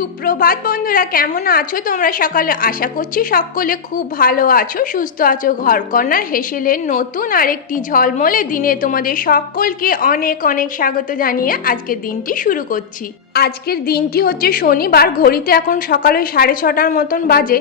সুপ্রভাত বন্ধুরা, কেমন আছো তোমরা? সকালে আশা করছি সকলে খুব ভালো আছো, সুস্থ আছো ঘরকন্যার হেসেলের নতুন আরেকটি ঝলমলে দিনে তোমাদের সকলকে অনেক অনেক স্বাগত জানিয়ে আজকের দিনটি শুরু করছি। আজকের দিনটি হচ্ছে শনিবার, ঘড়িতে এখন সকাল ওই সাড়ে ছটার মতন বাজে।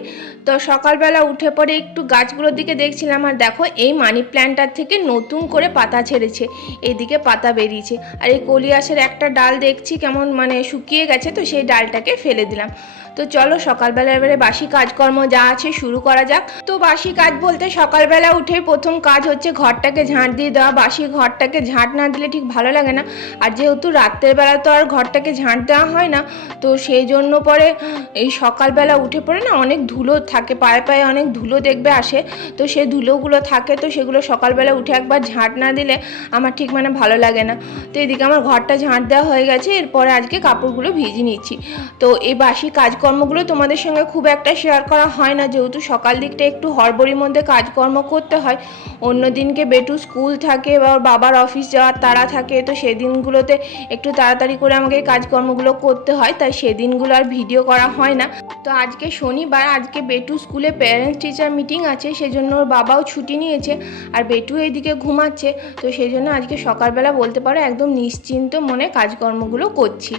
তো সকালবেলা উঠে পড়ে একটু গাছগুলোর দিকে দেখছিলাম আর দেখো এই মানি প্ল্যান্টটার থেকে নতুন করে পাতা ছেড়েছে এইদিকে পাতা বেরিয়েছে। আর এই কলিয়াসের একটা ডাল দেখছি কেমন মানে শুকিয়ে গেছে, তো সেই ডালটাকে ফেলে দিলাম। তো চলো সকালবেলা এবারে বাসি কাজকর্ম যা আছে শুরু করা যাক। তো বাসি কাজ বলতে সকালবেলা উঠে প্রথম কাজ হচ্ছে ঘরটাকে ঝাঁট দিয়ে দেওয়া। বাসি ঘরটাকে ঝাঁট না দিলে ঠিক ভালো লাগে না। আর যেহেতু রাত্রের বেলা তো আর ঘরটাকে ঝাঁট দেওয়া হয় না। তো সেই জন্য পরে এই সকালবেলা উঠে পড়ে না অনেক ধুলো থাকে, পায়ে পায়ে অনেক ধুলো দেখবে আসে। তো সেই ধুলোগুলো থাকে, তো সেগুলো সকালবেলা উঠে একবার ঝাঁট না দিলে আমার ঠিক মানে ভালো লাগে না। তো এদিকে আমার ঘরটা ঝাঁট দেওয়া হয়ে গেছে, এরপরে আজকে কাপড়গুলো ভিজিয়ে নিচ্ছি। তো এই বাসি কাজকর্মগুলো তোমাদের সঙ্গে খুব একটা শেয়ার করা হয় না, যেহেতু সকাল দিকটা একটু হড়বড়ির মধ্যে কাজকর্ম করতে হয়। অন্য দিনকে বেটু স্কুল থাকে, বা বাবার অফিস যাওয়ার তাড়া থাকে, তো সেদিনগুলোতে একটু তাড়াতাড়ি করে আমাকে এই কাজকর্মগুলো করতে হয়, তাই সেদিনগুলো আর ভিডিও করা হয় না। তো আজকে শনিবার, আজকে বেটু স্কুলে প্যারেন্টস টিচার মিটিং আছে, সেজন্য ওর বাবাও ছুটি নিয়েছে আর বেটু এইদিকে ঘুমাচ্ছে। তো সেই জন্য আজকে সকালবেলা বলতে পারো একদম নিশ্চিন্ত মনে কাজকর্মগুলো করছি।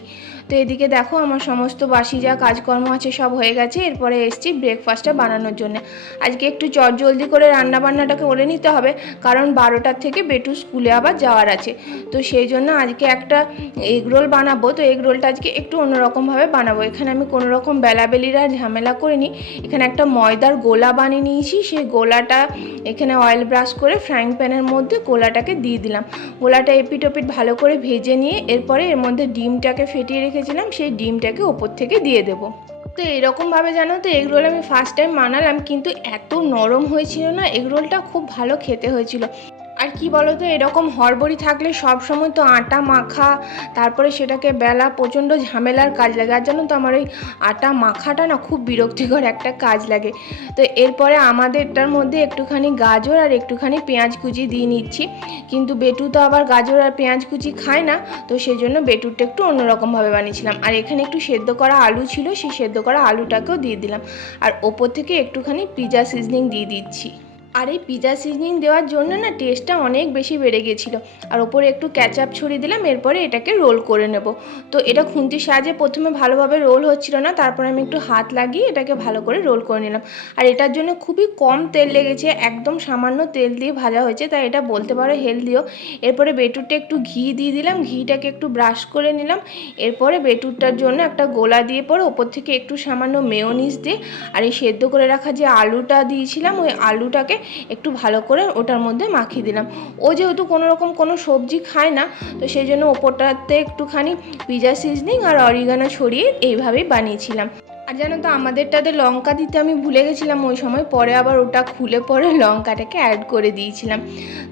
তো এদিকে দেখো, আমার সমস্ত বাসি যা কাজকর্ম আছে সব হয়ে গেছে। এরপরে এসছি ব্রেকফাস্টটা বানানোর জন্য। আজকে একটু চট জলদি করে রান্না বান্নাটাকে করে নিতে হবে, কারণ বারোটার থেকে বেটু স্কুলে আবার যাওয়ার আছে। তো সেই জন্য আজকে একটা এগ রোল বানাবো। তো এগ রোলটা আজকে একটু অন্যরকমভাবে বানাবো। এখানে আমি কোনো রকম বেলাবেলির আর ঝামেলা করিনি। এখানে একটা ময়দার গোলা বানিয়ে নিয়েছি। সেই গোলাটা এখানে অয়েল ব্রাশ করে ফ্রাইং প্যানের মধ্যে গোলাটাকে দিয়ে দিলাম। গোলাটা এপিট ওপিট ভালো করে ভেজে নিয়ে, এরপরে এর মধ্যে ডিমটাকে ফেটিয়ে রেখেছিলাম সেই ডিমটাকে ওপর থেকে দিয়ে দেবো। তো এরকমভাবে জানো তো, এগ রোল আমি ফার্স্ট টাইম বানালাম, কিন্তু এত নরম হয়েছিল না, এগ রোলটা খুব ভালো খেতে হয়েছিল। আর কি বলো তো এরকম হড়বড়ি থাকলে সব সময় তো আটা মাখা, তারপরে সেটাকে বেলা প্রচণ্ড ঝামেলার কাজ লাগে। আর জানো তো আমার ওই আটা মাখাটা না খুব বিরক্তিকর একটা কাজ লাগে। তো এরপরে আমাদেরটার মধ্যে একটুখানি গাজর আর একটুখানি পেঁয়াজ কুচি দিয়ে নিচ্ছি। কিন্তু বেটু তো আবার গাজর আর পেঁয়াজ কুচি খায় না, তো সেই জন্য বেটুরটা একটু অন্যরকমভাবে বানিয়েছিলাম। আর এখানে একটু সেদ্ধ করা আলু ছিল, সেই সেদ্ধ করা আলুটাকেও দিয়ে দিলাম। আর ওপর থেকে একটুখানি পিজা সিজনিং দিয়ে দিচ্ছি। আর এই পিজা সিজনিং দেওয়ার জন্য না টেস্টটা অনেক বেশি বেড়ে গেছিল। আর ওপরে একটু ক্যাচআপ ছড়িয়ে দিলাম, এরপরে এটাকে রোল করে নেব। তো এটা খুন্তির সাহায্যে প্রথমে ভালোভাবে রোল হচ্ছিল না, তারপরে আমি একটু হাত লাগিয়ে এটাকে ভালো করে রোল করে নিলাম। আর এটার জন্য খুবই কম তেল লেগেছে, একদম সামান্য তেল দিয়ে ভাজা হয়েছে, তাই এটা বলতে পারো হেলদিও এরপরে বেটুরটা একটু ঘি দিয়ে দিলাম, ঘিটাকে একটু ব্রাশ করে নিলাম। এরপরে বেটুরটার জন্য একটা গোলা দিয়ে পরে ওপর থেকে একটু সামান্য মেয়োনিজ দিয়ে, আর এই সেদ্ধ করে রাখা যে আলুটা দিয়েছিলাম, ওই আলুটাকে একটু ভালো করে ওটার মধ্যে মাখিয়ে দিলাম। ও যেহেতু কোনো রকম কোনো সবজি খায় না, তো সেই জন্য ওপরটাতে একটুখানি পিজা সিজনিং আর অরিগানা ছড়িয়ে এইভাবেই বানিয়েছিলাম। আর জানো তো, আমাদেরটাতে লঙ্কা দিতে আমি ভুলে গেছিলাম, ওই সময় পরে আবার ওটা খুলে পরে লঙ্কাটাকে অ্যাড করে দিয়েছিলাম।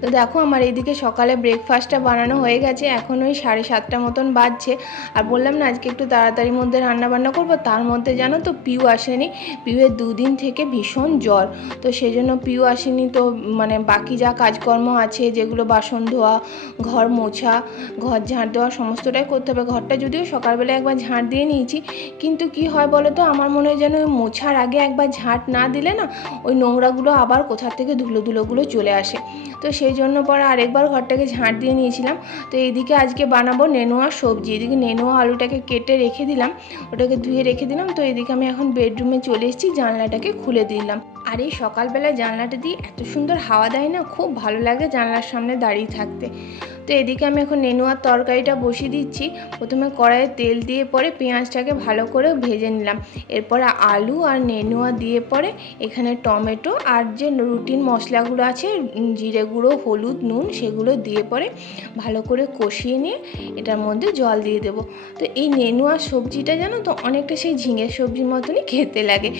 তো দেখো, আমার এইদিকে সকালে ব্রেকফাস্টটা বানানো হয়ে গেছে, এখন ওই সাড়ে সাতটা মতন বাজছে। আর বললাম না, আজকে একটু তাড়াতাড়ির মধ্যে রান্না বান্না করব, তার মধ্যে জানো তো পিউ আসেনি। পিউয়ের দুদিন থেকে ভীষণ জ্বর, তো সেই জন্য পিউ আসেনি, তো মানে বাকি যা কাজকর্ম আছে, যেগুলো বাসন ধোয়া, ঘর মোছা, ঘর ঝাঁট দেওয়া, সমস্তটাই করতে হবে। ঘরটা যদিও সকালবেলা একবার ঝাঁট দিয়ে নিয়েছি, কিন্তু কি হয় বলো তো আমার মনে হয় যেন মোছার আগে একবার ঝাঁট না দিলে না ওই নোংরাগুলো আবার কোথার থেকে ধুলো ধুলোগুলো চলে আসে। তো সেই জন্য পরে আরেকবার ঘরটাকে ঝাঁট দিয়ে নিয়েছিলাম। তো এইদিকে আজকে বানাবো নেনুয়া সবজি। এদিকে নেনুয়া আলুটাকে কেটে রেখে দিলাম। ওটাকে ধুয়ে রেখে দিলাম। তো এদিকে আমি এখন বেডরুমে চলে এসেছি, জানলাটাকে খুলে দিলাম আর এই সকালবেলায় জানলাটা দিয়ে এত সুন্দর হাওয়া দেয় না? খুব ভালো লাগে জানলার সামনে দাঁড়িয়ে থাকতে। তো এদিকে আমি এখন নেনুয়ার তরকারিটা বসিয়ে দিচ্ছি। প্রথমে কড়াইয়ে তেল দিয়ে পরে পেঁয়াজটাকে ভালো করে ভেজে নিলাম। এরপরে আলু আর নেনুয়া দিয়ে পরে এখানে টমেটো আর যে রুটিন মশলাগুলো আছে জিরে গুঁড়ো, হলুদ, নুন, সেগুলো দিয়ে পরে ভালো করে কষিয়ে নিয়ে এটার মধ্যে জল দিয়ে দেবো। তো এই নেনুয়া সবজিটা জানো তো, অনেকটা সেই ঝিঙের সবজির মতনই খেতে লাগে।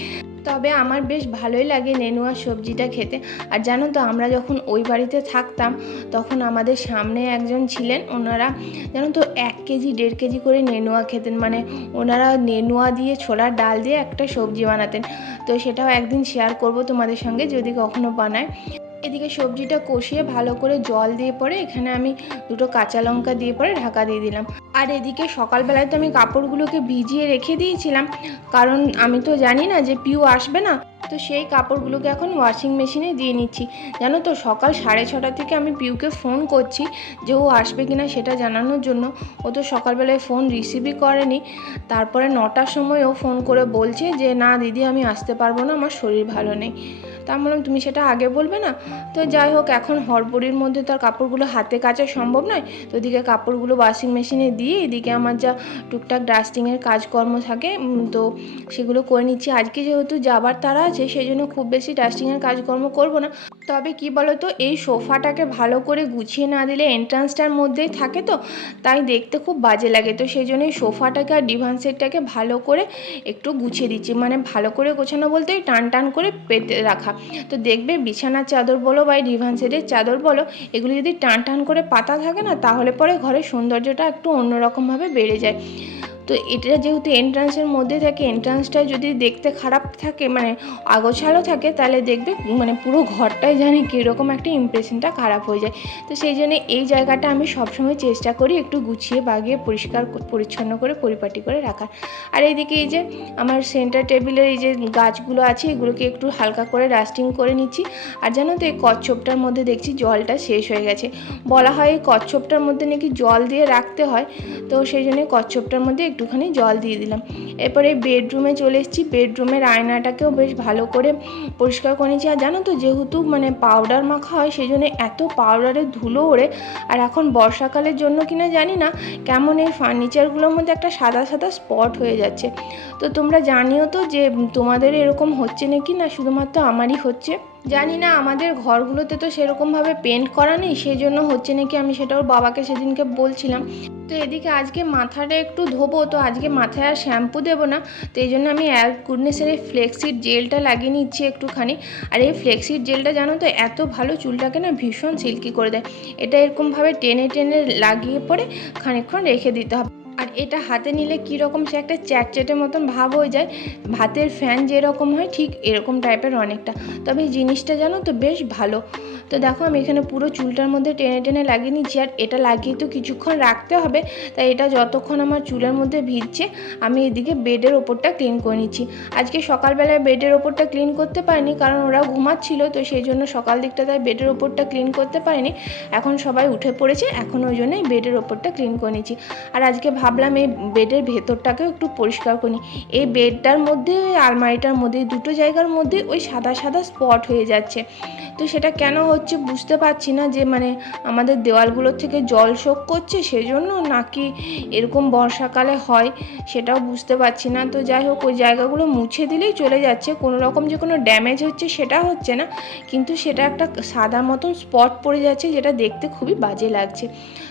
তবে আমার বেশ ভালোই লাগে নেনুয়া সবজিটা খেতে। আর জানো তো, আমরা যখন ওই বাড়িতে থাকতাম, তখন আমাদের সামনে একজন ছিলেন, ওনারা জানো তো, এক কেজি, দেড় কেজি করে নেনুয়া খেতেন। মানে ওনারা নেনুয়া দিয়ে ছোলার ডাল দিয়ে একটা সবজি বানাতেন। তো সেটাও একদিন শেয়ার করব তোমাদের সঙ্গে, যদি কখনো বানায়। এদিকে সবজিটা কষিয়ে ভালো করে জল দিয়ে পরে এখানে আমি দুটো কাঁচা লঙ্কা দিয়ে পরে ঢাকা দিয়ে দিলাম। আর এদিকে সকালবেলায় তো আমি কাপড়গুলোকে ভিজিয়ে রেখে দিয়েছিলাম, কারণ আমি তো জানি না যে পিউ আসবে না, তো সেই কাপড়গুলোকে এখন ওয়াশিং মেশিনে দিয়ে নিচ্ছি। জানো তো, সকাল সাড়ে ছটা থেকে আমি পিউকে ফোন করছি যে ও আসবে কি না সেটা জানানোর জন্য। ও তো সকালবেলায় ফোন রিসিভই করেনি। তারপরে নটার সময় ও ফোন করে বলছে যে, না, দিদি, আমি আসতে পারব না, আমার শরীর ভালো নেই। তা আমি বললাম, তুমি সেটা আগে বলবে না? তো যাই হোক, এখন হড়বড়ির মধ্যে তো আর কাপড়গুলো হাতে কাচা সম্ভব নয়। তো ওদিকে কাপড়গুলো ওয়াশিং মেশিনে দিয়ে এদিকে আমার যা টুকটাক ডাস্টিংয়ের কাজকর্ম থাকে তো সেগুলো করে নিচ্ছি। আজকে যেহেতু যাবার তারা আছে সেই জন্য খুব বেশি ডাস্টিংয়ের কাজকর্ম করব না। তবে কি বলো তো এই সোফাটাকে ভালো করে গুছিয়ে না দিলে এন্ট্রান্সটার মধ্যেই থাকে তো, তাই দেখতে খুব বাজে লাগে। তো সেই জন্য এই সোফাটাকে আর ডিভান সেটটাকে ভালো করে একটু গুছিয়ে দিচ্ছি। মানে ভালো করে গোছানো বলতে টান টান করে পেতে রাখা। তো দেখবে বিছানার চাদর বলো বা ডিভান সেটের চাদর বলো, এগুলি যদি টান টান করে পাতা থাকে না, তাহলে পরে ঘরের সৌন্দর্যটা একটু অন্যরকমভাবে বেড়ে যায়। তো এটা যেহেতু এন্ট্রান্সের মধ্যে থাকে এন্ট্রান্সটা যদি দেখতে খারাপ থাকে মানে আগোছালো থাকে, তাহলে দেখবে মানে পুরো ঘরটাই জানি কীরকম একটা ইমপ্রেশনটা খারাপ হয়ে যায়। তো সেই জন্য এই জায়গাটা আমি সবসময় চেষ্টা করি একটু গুছিয়ে বাগিয়ে পরিষ্কার পরিচ্ছন্ন করে, পরিপাটি করে রাখার। আর এইদিকে এই যে আমার সেন্টার টেবিলের এই যে গাছগুলো আছে, এগুলোকে একটু হালকা করে ডাস্টিং করে নিচ্ছি। আর জানো তো এই কচ্ছপটার মধ্যে দেখছি জলটা শেষ হয়ে গেছে। বলা হয় এই কচ্ছপটার মধ্যে নাকি জল দিয়ে রাখতে হয়, তো সেই জন্য কচ্ছপটার মধ্যে একটুখানি জল দিয়ে দিলাম। এরপরে বেডরুমে চলে এসেছি। বেডরুমের আয়নাটাকেও বেশ ভালো করে পরিষ্কার করে নিয়েছি। আর জানো তো, যেহেতু মানে পাউডার মাখা হয় সেই জন্য এত পাউডারের ধুলো ওড়ে। আর এখন বর্ষাকালের জন্য কিনা জানি না, কেমন এই ফার্নিচারগুলোর মধ্যে একটা সাদা সাদা স্পট হয়ে যাচ্ছে। তো তোমরা জানিও তো যে তোমাদের এরকম হচ্ছে নাকি না? শুধুমাত্র আমারই হচ্ছে? জানি না, আমাদের ঘরগুলোতে তো সেরকমভাবে পেন্ট করা নেই সেই জন্য হচ্ছে নাকি আমি সেটা ওর বাবাকে সেদিনকে বলছিলাম। তো এদিকে আজকে মাথাটা একটু ধোবো, তো আজকে মাথায় আর শ্যাম্পু দেবো না, তো এই জন্য আমি গুডনেসের এই ফ্লেক্সিড জেলটা লাগিয়ে নিচ্ছি একটুখানি। আর এই ফ্লেক্সিড জেলটা জানো তো, এত ভালো চুলটাকে না ভীষণ সিল্কি করে দেয়। এটা এরকমভাবে টেনে টেনে লাগিয়ে পরে খানিক্ষণ রেখে দিতে হবে। আর এটা হাতে নিলে কীরকম সে একটা চ্যাটচ্যাটে মতন ভাব হয়ে যায়। ভাতের ফ্যান যেরকম হয়, ঠিক এরকম টাইপের অনেকটা। তবে এই জিনিসটা জানো তো বেশ ভালো। তো দেখো আমি এখানে পুরো চুলটার মধ্যে টেনে টেনে লাগিয়ে নিচ্ছি, আর এটা লাগিয়ে তো কিছুক্ষণ রাখতে হবে, তাই এটা যতক্ষণ আমার চুলের মধ্যে ভিজছে, আমি এদিকে বেডের ওপরটা ক্লিন করে নিচ্ছি। আজকে সকালবেলায় বেডের ওপরটা ক্লিন করতে পারিনি, কারণ ওরা ঘুমাচ্ছিল, তো সেই জন্য সকাল দিকটা তাই বেডের ওপরটা ক্লিন করতে পারিনি। এখন সবাই উঠে পড়েছে, এখন ওই জন্যই বেডের ওপরটা ক্লিন করে নিচ্ছি। আর আজকে ভাবলাম এই বেডের ভেতরটাকেও একটু পরিষ্কার করি এই বেডটার মধ্যে, ওই আলমারিটার মধ্যে, দুটো জায়গার মধ্যে ওই সাদা সাদা স্পট হয়ে যাচ্ছে। তো সেটা কেন হচ্ছে বুঝতে পারছি না যে মানে আমাদের দেওয়ালগুলোর থেকে জল শোক করছে, সেজন্য নাকি এরকম বর্ষাকালে হয়, সেটাও বুঝতে পারছি না। তো যাই হোক, ওই জায়গাগুলো মুছে দিলেই চলে যাচ্ছে। কোনো রকম যে কোনো ড্যামেজ হচ্ছে, সেটা হচ্ছে না। কিন্তু সেটা একটা সাদা মতন স্পট পড়ে যাচ্ছে, যেটা দেখতে খুবই বাজে লাগছে।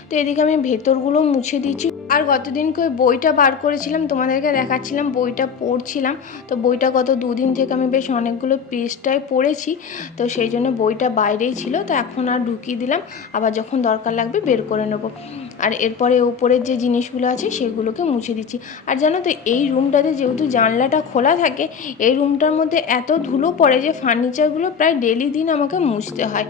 তো এদিকে আমি ভেতরগুলো মুছে দিচ্ছি আর গতদিনকে ওই বইটা বার করেছিলাম, তোমাদেরকে দেখাচ্ছিলাম, বইটা পড়ছিলাম। তো বইটা গত দুদিন থেকে আমি বেশ অনেকগুলো পৃষ্ঠায় পড়েছি, তো সেই জন্য বইটা বাইরেই ছিল, তো এখন আর ঢুকিয়ে দিলাম। আবার যখন দরকার লাগবে বের করে নেব। আর এরপরে উপরের যে জিনিসগুলো আছে সেগুলোকে মুছে দিচ্ছি। আর জানো তো, এই রুমটাতে যেহেতু জানলাটা খোলা থাকে, এই রুমটার মধ্যে এত ধুলো পড়ে যে ফার্নিচারগুলো প্রায় ডেলি দিন আমাকে মুছতে হয়।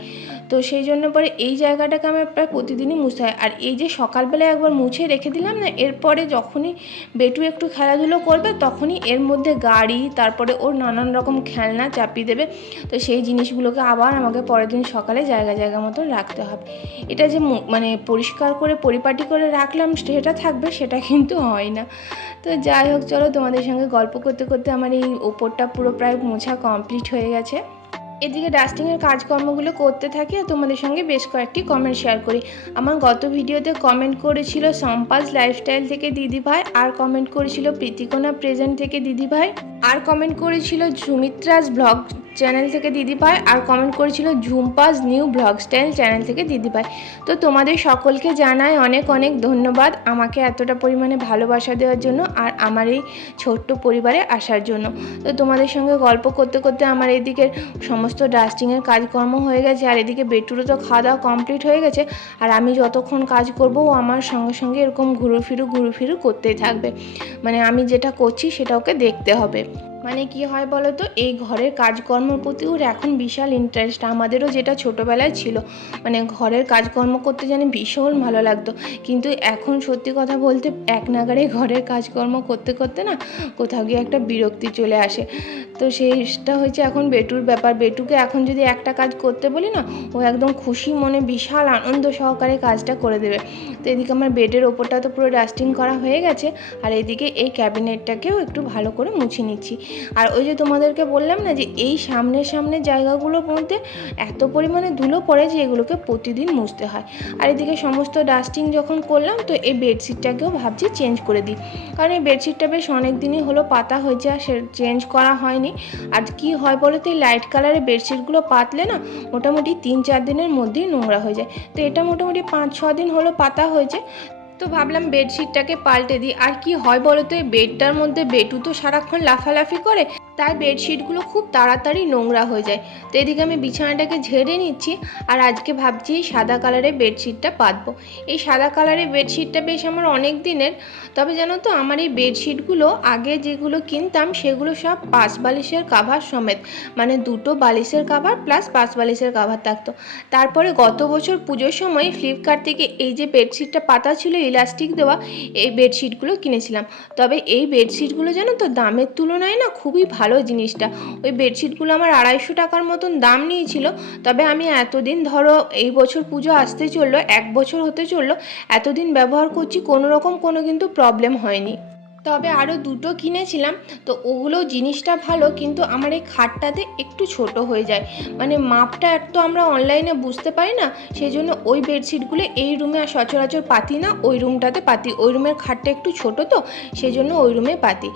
তো সেই জন্য পরে এই জায়গাটাকে আমার প্রায় প্রতিদিনই মুছতে হয়। আর এই যে সকালবেলায় একবার মুছে রেখে দিলাম না, এরপরে যখনই বেটু একটু খেলাধুলো করবে তখনই এর মধ্যে গাড়ি, তারপরে ওর নানান রকম খেলনা চাপিয়ে দেবে। তো সেই জিনিসগুলোকে আবার আমাকে পরের দিন সকালে জায়গা জায়গা মতন রাখতে হবে। এটা যে মানে পরিষ্কার করে, পরিপাটি করে রাখলাম, সেটা থাকবে, সেটা কিন্তু হয় না। তো যাই হোক, চলো তোমাদের সঙ্গে গল্প করতে করতে আমার এই ওপরটা পুরো প্রায় মোছা কমপ্লিট হয়ে গেছে। এদিকে ডাস্টিংয়ের কাজকর্মগুলো করতে থাকি আর তোমাদের সঙ্গে বেশ কয়েকটি কমেন্ট শেয়ার করি। আমার গত ভিডিওতে কমেন্ট করেছিল সম্পাস লাইফস্টাইল থেকে দিদিভাই আর কমেন্ট করেছিল প্রীতিকোনা প্রেজেন্ট থেকে দিদিভাই আর কমেন্ট করেছিল সুমিত্রাস ব্লগ চ্যানেল থেকে দিদি দিদিভাই আর কমেন্ট করেছিল Jhumpa's new blog style channel থেকে দিদি দিদিভাই তো তোমাদের সকলকে জানাই অনেক অনেক ধন্যবাদ আমাকে এতটা পরিমাণে ভালোবাসা দেওয়ার জন্য আর আমার এই ছোট্ট পরিবারে আসার জন্য। তো তোমাদের সঙ্গে গল্প করতে করতে আমার এদিকের সমস্ত ডাস্টিংয়ের কাজকর্ম হয়ে গেছে আর এদিকে বেটুরও তো খাওয়া দাওয়া কমপ্লিট হয়ে গেছে আর আমি যতক্ষণ কাজ করব ও আমার সঙ্গে সঙ্গে এরকম ঘুরু ফিরু করতেই থাকবে। মানে আমি যেটা করছি সেটা ওকে দেখতে হবে। মানে কি হয় বলো তো এই ঘরের কাজকর্মের প্রতি ওর এখন বিশাল ইন্টারেস্ট আমাদেরও যেটা ছোটোবেলায় ছিল মানে ঘরের কাজকর্ম করতে জানি ভীষণ ভালো লাগতো। কিন্তু এখন সত্যি কথা বলতে এক নাগারে ঘরের কাজকর্ম করতে করতে না কোথাও গিয়ে একটা বিরক্তি চলে আসে। তো সেইটা হয়েছে এখন বেটুর ব্যাপার। বেটুকে এখন যদি একটা কাজ করতে বলি না, ও একদম খুশি মনে বিশাল আনন্দ সহকারে কাজটা করে দেবে। তো এদিকে আমার বেডের ওপরটা তো পুরো ডাস্টিং করা হয়ে গেছে। আর এদিকে এই ক্যাবিনেটটাকেও একটু ভালো করে মুছে নিচ্ছি। আর ওই যে তোমাদেরকে বললাম না যে এই সামনের সামনের জায়গাগুলোর মধ্যে এত পরিমাণে ধুলো পড়ে যে এগুলোকে প্রতিদিন মুছতে হয়। আর এদিকে সমস্ত ডাস্টিং যখন করলাম, তো এই বেডশিটটাকেও ভাবছি চেঞ্জ করে দিই। কারণ এই বেডশিটটা বেশ অনেক দিনই হলো পাতা হয়েছে আর সে চেঞ্জ করা হয়নি। আর কি হয় বলো তো এই লাইট কালারের বেডশিটগুলো পাতলে না মোটামুটি তিন চার দিনের মধ্যেই নোংরা হয়ে যায়। তো এটা মোটামুটি পাঁচ ছ দিন হলো পাতা হয়েছে। তো ভাবলাম বেডশিটটাকে পাল্টে দিই। আর কি হয় বলো তো এই বেডটার মধ্যে বেটু তো সারাক্ষণ লাফালাফি করে তাই বেডশিটগুলো খুব তাড়াতাড়ি নোংরা হয়ে যায়। তো এদিকে আমি বিছানাটাকে ঝেড়ে নিচ্ছি আর আজকে ভাবছি সাদা কালারের বেডশিটটা পাতবো। এই সাদা কালারের বেডশিটটা বেশ আমার অনেক দিনের। তবে জানো তো, আমার এই বেডশিটগুলো আগে যেগুলো কিনতাম সেগুলো সব পাঁচ বালিশের কাভার সমেত। মানে দুটো বালিশের কাভার প্লাস পাঁচ বালিশের কাভার থাকতো। তারপরে গত বছর পুজোর সময় ফ্লিপকার্ট থেকে এই যে বেডশিটটা পাতা ছিল ইলাস্টিক দেওয়া, এই বেডশিটগুলো কিনেছিলাম। তবে এই বেডশিটগুলো জানো তো, দামের তুলনায় না খুবই ভালো। জিনিসটা। ওই বেডশিটগুলো আমার আড়াইশো টাকার মতন দাম নিয়েছিল। তবে আমি এতদিন ধরো এই বছর পুজো আসতে চলল, এক বছর হতে চলল, এতদিন ব্যবহার করছি, কোনো রকম কোনো কিন্তু প্রবলেম হয়নি। তবে আরও দুটো কিনেছিলাম, তো ওগুলো জিনিসটা ভালো, কিন্তু আমার এই খাটটাতে একটু ছোট হয়ে যায়। মানে মাপটা তো আমরা অনলাইনে বুঝতে পারি না সেই জন্য ওই বেডশিটগুলো এই রুমে আর সচরাচর পাতি না, ওই রুমটাতে পাতি। ওই রুমের খাটটা একটু ছোট তো সেই জন্য ওই রুমে পাতি।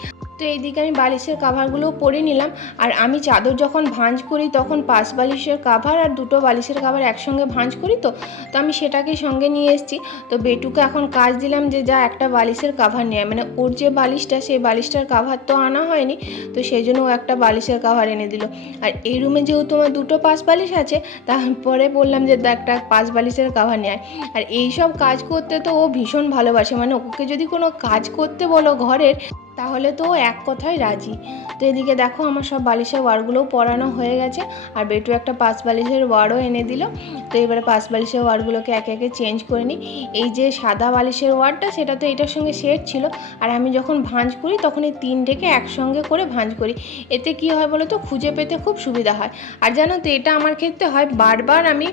তো এইদিকে আমি বালিশের কাভারগুলো পরে নিলাম। আর আমি চাদর যখন ভাঁজ করি, তখন পাঁচ বালিশের কাভার আর দুটো বালিশের কাভার একসঙ্গে ভাঁজ করি তো। তো আমি সেটাকে সঙ্গে নিয়ে এসেছি। তো বেটুকে এখন কাজ দিলাম যে যা একটা বালিশের কাভার নেয়। মানে ওর যে বালিশটা, সেই বালিশটার কাভার তো আনা হয়নি। তো সেই জন্য ও একটা বালিশের কাভার এনে দিল। আর এই রুমে যেহেতু আমার দুটো পাঁচ বালিশ আছে, তারপরে বললাম যে একটা পাঁচ বালিশের কাভার নেয়। আর এই সব কাজ করতে তো ও ভীষণ ভালোবাসে। মানে ওকে যদি কোনো কাজ করতে বলো ঘরের তাহলে তো এক কথায় রাজি। তো এদিকে দেখো আমার সব বালিশের ওয়ারগুলোও পরানো হয়ে গেছে আর বেটু একটা পাঁচ বালিশের ওয়ারও এনে দিল। তো এবারে পাঁচ বালিশের ওয়ারগুলোকে একে একে চেঞ্জ করে নিই। এই যে সাদা বালিশের ওয়ারটা, সেটা তো এটার সঙ্গে সেট ছিল। আর আমি যখন ভাঁজ করি, তখন এই তিনটেকে একসঙ্গে করে ভাঁজ করি। এতে কি হয় বলো তো? খুঁজে পেতে খুব সুবিধা হয়। আর জানো তো, এটা আমার ক্ষেত্রে হয়, বারবার আমি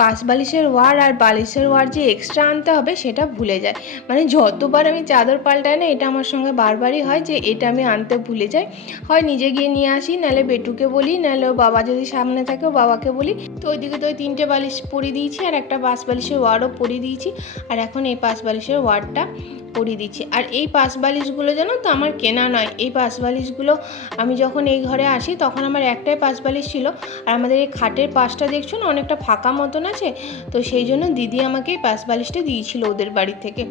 পাঁচ বালিশের ওয়ার আর বালিশের ওয়ার যে এক্সট্রা আনতে হবে, সেটা ভুলে যায় মানে যতবার আমি চাদর পাল্টাই না, এটা আমার সঙ্গে বারবারই হয় যে এটা আমি আনতে ভুলে যাই। হয় নিজে গিয়ে নিয়ে আসি নাহলে বেটুকে বলি নাহলে বাবা যদি সামনে থাকে বাবাকে বলি। তো ওইদিকে তো ওই তিনটে বালিশ পরিয়ে দিয়েছি, আর একটা পাঁচ বালিশের ওয়ার্ডও পরিয়ে দিয়েছি। আর এখন এই পাঁচ বালিশের ওয়ারটা পরিয়ে দিচ্ছি। আর এই পাঁচ বালিশগুলো জানো তো আমার কেনা নয়। এই পাঁচ বালিশগুলো আমি যখন এই ঘরে আসি তখন আমার একটাই পাঁচ বালিশ ছিল। আর আমাদের এই খাটের পাশটা দেখছ না অনেকটা ফাঁকা মতন আছে? তো সেই জন্য দিদি আমাকে এই পাঁচ বালিশটা দিয়েছিল ওদের বাড়ি থেকে।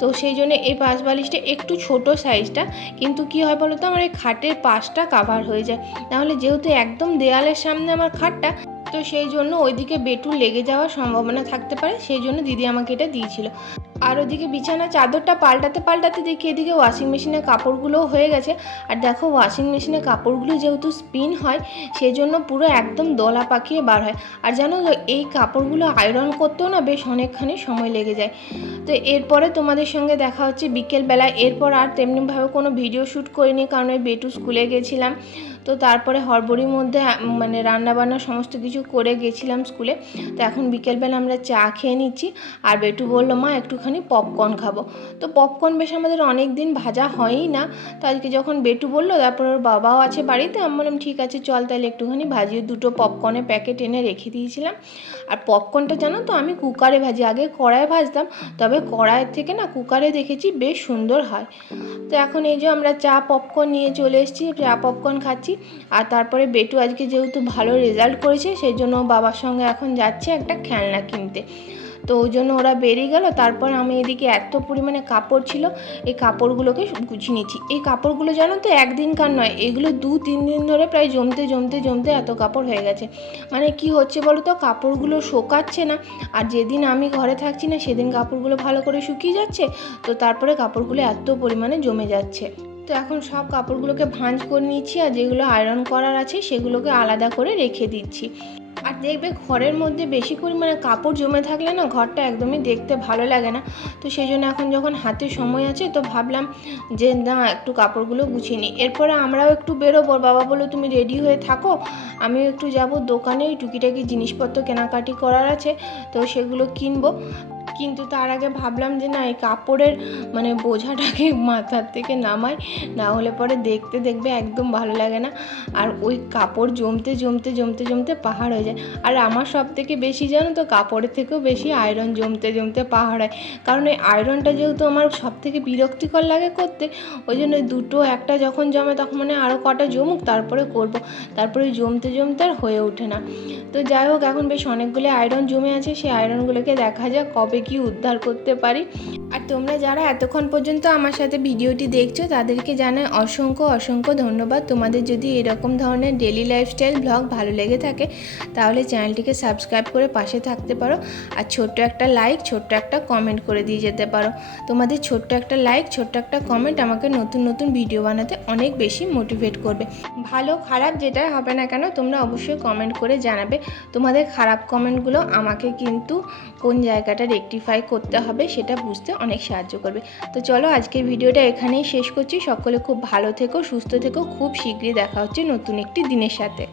তো সেই জন্য এই পাঁচ বালিশটা একটু ছোট সাইজটা। কিন্তু কি হয় বলো তো? আমার এই খাটের পাশটা কাভার হয়ে যায়। নাহলে যেহেতু একদম দেয়ালের সামনে আমার খাটটা তো সেই জন্য ওইদিকে বেটু লেগে যাওয়ার সম্ভাবনা থাকতে পারে, সেই জন্য দিদি আমাকে এটা দিয়েছিল। আর ওদিকে বিছানা চাদরটা পাল্টাতে পাল্টাতে দেখি এদিকে ওয়াশিং মেশিনের কাপড়গুলোও হয়ে গেছে। আর দেখো ওয়াশিং মেশিনের কাপড়গুলো যেহেতু স্পিন হয়, সেই জন্য পুরো একদম দলা পাকিয়ে বার হয়। আর জানো এই কাপড়গুলো আয়রন করতেও না বেশ অনেকখানি সময় লেগে যায়। তো এরপরে তোমাদের সঙ্গে দেখা হচ্ছে বিকেলবেলা এরপর আর তেমনিভাবে কোনো ভিডিও শ্যুট করিনি, কারণ ওই বেটু স্কুলে গেছিলাম। তো তারপরে হড়বড়ির মধ্যে মানে রান্নাবান্না সমস্ত কিছু করে গেছিলাম স্কুলে। তো এখন বিকেলবেলা আমরা চা খেয়ে নিচ্ছি। আর বেটু বলল মা একটুখানি পপকর্ন খাব। তো পপকর্ন বেশ আমাদের অনেক দিন ভাজা হয়ই না। তো আজকে যখন বেটু বলল তারপর ওর বাবাও আছে বাড়িতে আমি বললাম ঠিক আছে চল তাহলে একটুখানি ভাজিয়ে দুটো পপকর্নের প্যাকেট এনে রেখে দিয়েছিলাম। আর পপকর্নটা জানো তো আমি কুকারে ভাজি। আগে কড়ায় ভাজতাম তবে কড়াইয়ের থেকে না কুকারে দেখেছি বেশ সুন্দর হয়। তো এখন এই যে আমরা চা পপকর্ন নিয়ে চলে এসেছি চা পপকর্ন খাচ্ছি। আর তারপরে বেটু আজকে যেহেতু ভালো রেজাল্ট করেছে, সেই জন্য বাবার সঙ্গে এখন যাচ্ছে একটা খেলনা কিনতে। তো ওই জন্য ওরা বেরিয়ে গেল, তারপর আমি এদিকে এত পরিমাণে কাপড় ছিল, এই কাপড়গুলোকে গুছিয়ে নিচ্ছি এই কাপড়গুলো জানো তো একদিনকার নয়, এগুলো দু তিন দিন ধরে প্রায় জমতে জমতে জমতে এত কাপড় হয়ে গেছে। মানে কি হচ্ছে বলো তো, কাপড়গুলো শোকাচ্ছে না। আর যেদিন আমি ঘরে থাকছি না, সেদিন কাপড়গুলো ভালো করে শুকিয়ে যাচ্ছে, তো তারপরে কাপড়গুলো এত পরিমাণে জমে যাচ্ছে। তো এখন সব কাপড়গুলোকে ভাঁজ করে নিচ্ছি আর যেগুলো আয়রন করার আছে সেগুলোকে আলাদা করে রেখে দিচ্ছি। আর দেখবে ঘরের মধ্যে বেশি পরিমাণে কাপড় জমে থাকলে না ঘরটা একদমই দেখতে ভালো লাগে না। তো সেই জন্য এখন যখন হাতে সময় আছে তো ভাবলাম যে না একটু কাপড়গুলো গুছিয়ে নিই। এরপরে আমরাও একটু বেরোবো। বাবা বলল, তুমি রেডি হয়ে থাকো। আমিও একটু যাব দোকানে। ওই টুকিটাকি জিনিসপত্র কেনাকাটি করার আছে। তো সেগুলো কিনবো। কিন্তু তার আগে ভাবলাম যে না, এই কাপড়ের মানে বোঝাটাকে মাথার থেকে নামাই, না হলে পরে দেখতে দেখবে একদম ভালো লাগে না। আর ওই কাপড় জমতে জমতে জমতে জমতে পাহাড় হয়ে যায়। আর আমার সব থেকে বেশি জানো তো, কাপড়ের থেকেও বেশি আয়রন জমতে জমতে পাহাড় হয়। কারণ এই আয়রনটা যেহেতু আমার সব থেকে বিরক্তিকর লাগে করতে, ওই জন্য ওই দুটো একটা যখন জমে তখন মানে আরও কটা জমুক, তারপরে করব। তারপরে ওই জমতে জমতে আর হয়ে ওঠে না। তো যাই হোক, এখন বেশ অনেকগুলো আয়রন জমে আছে, সেই আয়রনগুলোকে দেখা যাক কবে কি উদ্ধার করতে পারি? আর তোমরা যারা এতক্ষণ পর্যন্ত আমার সাথে ভিডিওটি দেখছ, তাদেরকে জানাই অসংখ্য অসংখ্য ধন্যবাদ। তোমাদের যদি এরকম ধরনের ডেলি লাইফস্টাইল ব্লগ ভালো লেগে থাকে, তাহলে চ্যানেলটিকে সাবস্ক্রাইব করে পাশে থাকতে পারো। আর ছোট্ট একটা লাইক ছোট্ট একটা কমেন্ট করে দিয়ে যেতে পারো। তোমাদের ছোট্ট একটা লাইক ছোট্ট একটা কমেন্ট আমাকে নতুন নতুন ভিডিও বানাতে অনেক বেশি মোটিভেট করবে। ভালো, খারাপ যেটাই হবে না কেন, তোমরা অবশ্যই কমেন্ট করে জানাবে। তোমাদের খারাপ কমেন্টগুলো আমাকে কিন্তু কোন জায়গাটা রেকটিফাই করতে হবে, সেটা বুঝতে অনেক সাহায্য করবে। তো চলো আজকের ভিডিওটা এখানেই শেষ করছি। সকলে খুব ভালো থেকো, সুস্থ থেকো। খুব শীঘ্রই দেখা হচ্ছে নতুন একটি দিনের সাথে।